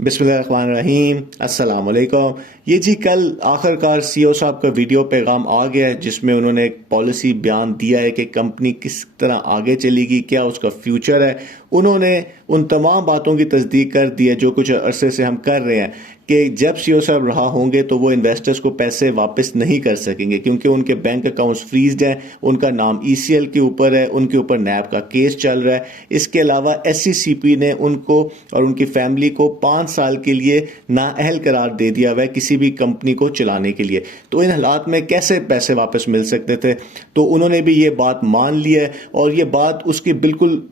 बिस्मिल्लाहिर्रहमानिर्रहीम अस्सलाम वालेकुम। ये जी कल आखिरकार सीईओ साहब का वीडियो पैगाम आ गया है जिसमें उन्होंने एक पॉलिसी बयान दिया है कि कंपनी किस तरह आगे चलेगी, क्या उसका फ्यूचर है। उन्होंने उन तमाम बातों की तस्दीक कर दी है जो कुछ अरसे से हम कर रहे हैं कि जब सीईओ साहब रहा होंगे तो वो इन्वेस्टर्स को पैसे वापस नहीं कर सकेंगे क्योंकि उनके बैंक अकाउंट्स फ्रीज्ड हैं, उनका नाम ईसीएल के ऊपर है, उनके ऊपर नैब का केस चल रहा है। इसके अलावा एससीसीपी ने उनको और उनकी फैमिली को 5 साल के लिए नाअहल करार दे दिया हुआ है किसी भी कंपनी को चलाने के लिए। तो इन हालात में कैसे पैसे वापस मिल सकते थे? तो उन्होंने भी ये बात मान ली है और ये बात उसकी बिल्कुल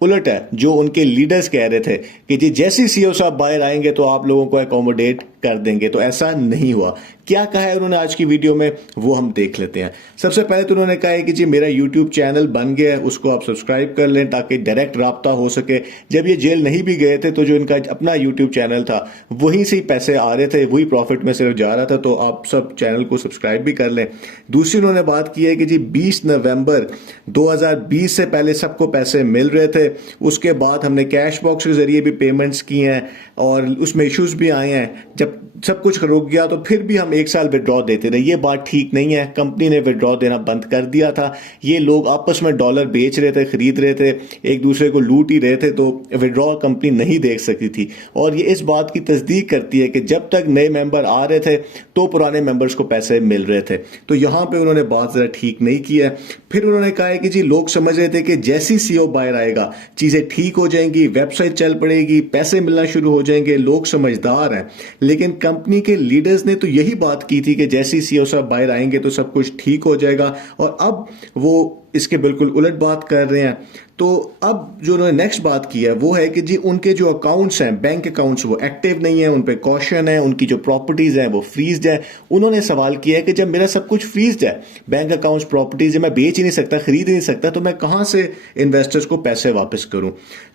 उलट है जो उनके लीडर्स कह रहे थे कि जी जैसे सीईओ साहब बाहर आएंगे तो आप लोगों को अकोमोडेट कर देंगे। तो ऐसा नहीं हुआ। क्या कहा है उन्होंने आज की वीडियो में, वो हम देख लेते हैं। सबसे पहले तो उन्होंने कहा है कि जी मेरा यूट्यूब चैनल बन गया है, उसको आप सब्सक्राइब कर लें ताकि डायरेक्ट राब्ता हो सके। जब ये जेल नहीं भी गए थे तो जो इनका अपना यूट्यूब चैनल था वहीं से ही पैसे आ रहे थे, वही प्रॉफिट में सिर्फ जा रहा था। तो आप सब चैनल को सब्सक्राइब भी कर लें। दूसरी उन्होंने बात की है कि जी 20 नवंबर 2020 से पहले सबको पैसे मिल रहे थे, उसके बाद हमने कैश बॉक्स के जरिए भी पेमेंट्स की हैं और उसमें इश्यूज भी आए हैं। जब सब कुछ रुक गया तो फिर भी हम 1 साल विड्रॉ देते रहे। ये बात ठीक नहीं है। कंपनी ने विड्रॉ देना बंद कर दिया था। ये लोग आपस में डॉलर बेच रहे थे, खरीद रहे थे, एक दूसरे को लूट ही रहे थे, तो विड्रॉ कंपनी नहीं देख सकती थी। और ये इस बात की तस्दीक करती है कि जब तक नए मेंबर आ रहे थे तो पुराने मेंबर्स को पैसे मिल रहे थे। तो यहां पे उन्होंने बात जरा ठीक नहीं की है। फिर उन्होंने कहा है कि जी लोग समझ रहे थे कि जैसी सीईओ बाहर आएगा चीजें ठीक हो जाएंगी, वेबसाइट चल पड़ेगी, पैसे मिलना शुरू हो जाएंगे, लोग समझदार हैं। लेकिन कंपनी के लीडर्स ने तो यही बात की थी कि जैसे सीईओ साहब बाहर आएंगे तो सब कुछ ठीक हो जाएगा, और अब वो इसके बिल्कुल उलट बात कर रहे हैं। तो अब जो उन्होंने नेक्स्ट बात की है वो है कि जी उनके जो अकाउंट्स हैं, बैंक अकाउंट्स, वो एक्टिव नहीं है, उन पे कॉशन है, उनकी जो प्रॉपर्टीज हैं वो फ्रीज्ड है। उन्होंने सवाल किया है कि जब मेरा सब कुछ फ्रीज्ड है, बैंक अकाउंट्स, प्रॉपर्टीज, मैं बेच ही नहीं सकता, खरीद ही नहीं सकता, तो मैं कहां से इन्वेस्टर्स को पैसे वापस करूं?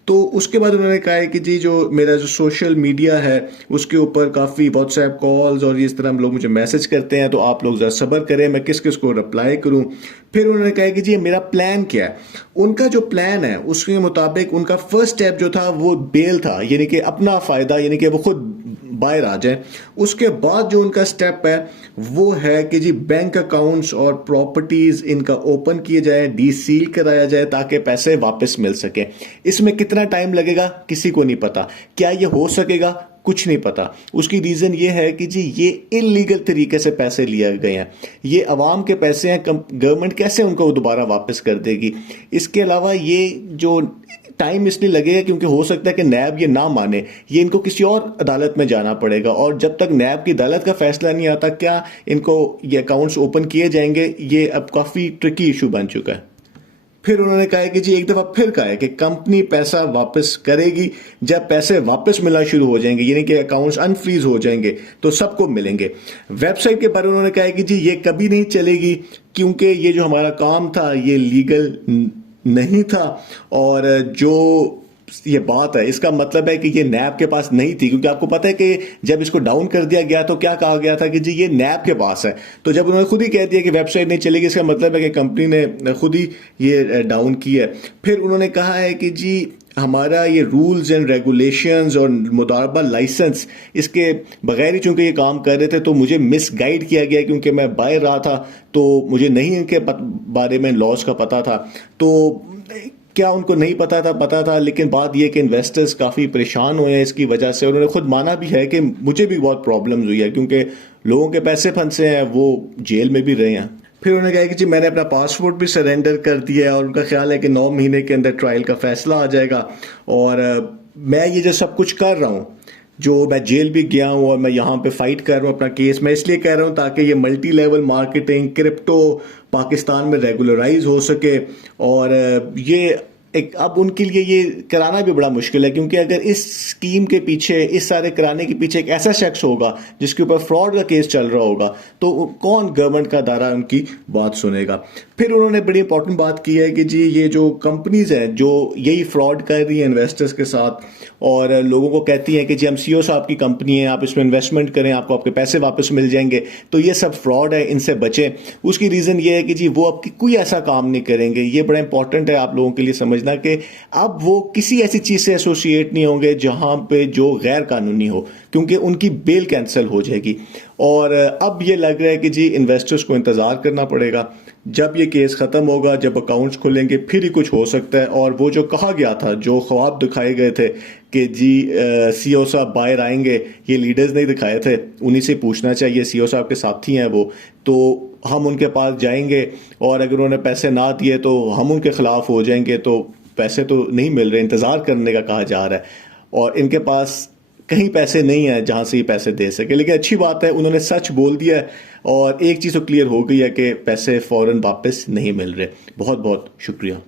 तो उसके बाद उन्होंने कहा है कि जी जो मेरा जो सोशल मीडिया है उसके ऊपर काफ़ी व्हाट्सएप कॉल्स और इस तरह लोग मुझे मैसेज करते हैं, तो आप लोग ज़रा सब्र करें, मैं किस किस को रिप्लाई करूं। फिर उन्होंने कहा कि जी मेरा प्लान क्या है। उनका जो प्लान है उसके मुताबिक उनका फर्स्ट स्टेप जो था वो बेल था, यानी कि अपना फ़ायदा, यानी कि वो खुद बाहर आ जाए। उसके बाद जो उनका स्टेप है वो है कि जी बैंक अकाउंट्स और प्रॉपर्टीज इनका ओपन किए जाए, डीसील कराया जाए ताकि पैसे वापस मिल सके। इसमें कितना टाइम लगेगा किसी को नहीं पता। क्या ये हो सकेगा? कुछ नहीं पता। उसकी रीजन ये है कि जी ये इलीगल तरीके से पैसे लिए गए हैं, ये अवाम के पैसे हैं, गवर्नमेंट कैसे उनको दोबारा वापस कर देगी? इसके अलावा ये जो टाइम इसलिए लगेगा क्योंकि हो सकता है कि नैब ये ना माने, ये इनको किसी और अदालत में जाना पड़ेगा, और जब तक नैब की अदालत का फैसला नहीं आता क्या इनको ये अकाउंट्स ओपन किए जाएंगे, ये अब काफ़ी ट्रिकी इशू बन चुका है। फिर उन्होंने कहा है कि जी एक दफा फिर कहा है कि कंपनी पैसा वापस करेगी जब पैसे वापस मिलना शुरू हो जाएंगे, यानी कि अकाउंट्स अनफ्रीज हो जाएंगे तो सबको मिलेंगे। वेबसाइट के बारे में उन्होंने कहा है कि जी ये कभी नहीं चलेगी क्योंकि ये जो हमारा काम था ये लीगल नहीं था, और जो ये बात है इसका मतलब है कि ये नैब के पास नहीं थी, क्योंकि आपको पता है कि जब इसको डाउन कर दिया गया तो क्या कहा गया था कि जी ये नैब के पास है। तो जब उन्होंने खुद ही कह दिया कि वेबसाइट नहीं चलेगी, इसका मतलब है कि कंपनी ने खुद ही ये डाउन की है। फिर उन्होंने कहा है कि जी हमारा ये रूल्स एंड रेगुलेशंस और मुदारबा लाइसेंस, इसके बगैर ही चूंकि ये काम कर रहे थे तो मुझे मिसगाइड किया गया क्योंकि मैं बाहर रहा था तो मुझे नहीं इनके बारे में लॉज का पता था। तो क्या उनको नहीं पता था, लेकिन बात यह कि इन्वेस्टर्स काफ़ी परेशान हुए हैं इसकी वजह से। उन्होंने खुद माना भी है कि मुझे भी बहुत प्रॉब्लम्स हुई है क्योंकि लोगों के पैसे फंसे हैं, वो जेल में भी रहे हैं। फिर उन्होंने कहा कि जी मैंने अपना पासपोर्ट भी सरेंडर कर दिया है और उनका ख्याल है कि 9 महीने के अंदर ट्रायल का फैसला आ जाएगा। और मैं ये जो सब कुछ कर रहा हूँ, जो मैं जेल भी गया हूँ और मैं यहाँ पे फाइट कर रहा हूँ अपना केस, मैं इसलिए कह रहा हूँ ताकि ये multi level marketing, crypto Pakistan में रेगुलराइज हो सके। और ये एक अब उनके लिए ये कराना भी बड़ा मुश्किल है क्योंकि अगर इस स्कीम के पीछे, इस सारे कराने के पीछे एक ऐसा शख्स होगा जिसके ऊपर फ्रॉड का केस चल रहा होगा तो कौन गवर्नमेंट का दायरा उनकी बात सुनेगा। फिर उन्होंने बड़ी इंपॉर्टेंट बात की है कि जी ये जो कंपनीज हैं जो यही फ्रॉड कर रही है इन्वेस्टर्स के साथ और लोगों को कहती हैं कि जी हम सीईओ साहब की कंपनी है, आप इसमें इन्वेस्टमेंट करें, आपको आपके पैसे वापस मिल जाएंगे, तो ये सब फ्रॉड है, इनसे बचें। उसकी रीज़न ये है कि जी वो आपकी कोई ऐसा काम नहीं करेंगे। ये बड़ा इंपॉर्टेंट है आप लोगों के लिए समझ समझना कि अब वो किसी ऐसी चीज से एसोसिएट नहीं होंगे जहां पे जो गैर कानूनी हो, क्योंकि उनकी बेल कैंसिल हो जाएगी। और अब ये लग रहा है कि जी इन्वेस्टर्स को इंतजार करना पड़ेगा, जब ये केस खत्म होगा, जब अकाउंट्स खुलेंगे, फिर ही कुछ हो सकता है। और वो जो कहा गया था, जो ख्वाब दिखाए गए थे कि जी सीईओ साहब बाहर आएंगे, ये लीडर्स नहीं दिखाए थे, उन्हीं से पूछना चाहिए, सीईओ साहब के साथी हैं वो, तो हम उनके पास जाएंगे और अगर उन्होंने पैसे ना दिए तो हम उनके खिलाफ हो जाएंगे। तो पैसे तो नहीं मिल रहे, इंतजार करने का कहा जा रहा है, और इनके पास कहीं पैसे नहीं है जहां से ये पैसे दे सके। लेकिन अच्छी बात है, उन्होंने सच बोल दिया है और एक चीज तो क्लियर हो गई है कि पैसे फौरन वापस नहीं मिल रहे। बहुत बहुत शुक्रिया।